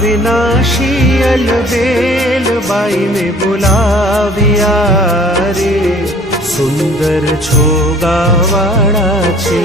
વિનાશી અલબેલ બાઈને બોલાવ્યા રે સુંદર છોગાવાળા છે